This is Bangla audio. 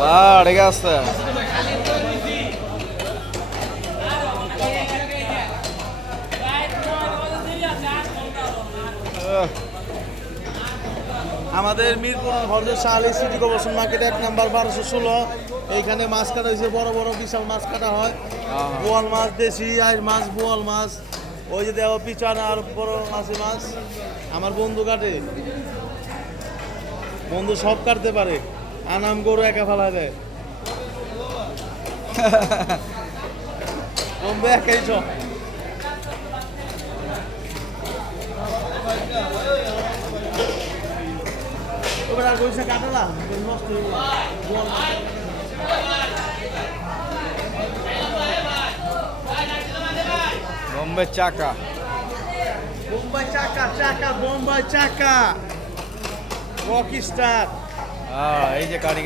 বাড়ে গেছে। আমাদের মিরপুর ভদ্র শাহলী সিটি কর্পোরেশন মার্কেট 1 নাম্বার 1216। এইখানে মাছ কাটা হয়েছে, বড় বড় বিশাল মাছ কাটা হয়। বোয়াল মাছ, দেশি আইর মাছ, বোয়াল মাছ, ওই যে দেওয়া পিছানা আর বড় মাছের মাছ আমার বন্ধু কাটে। বন্ধু সব কাটতে পারে, আনাম গরু একা ফেলা দেয়। বন্ধু একাই সব। ওবার আর গইছে কাটালা নষ্ট হয়ে গেল। বোম্বে চাকা, বোম্বাই চাকা, চাকা বোম্বাই চাকা, রকি স্টার। এই যে কাটিং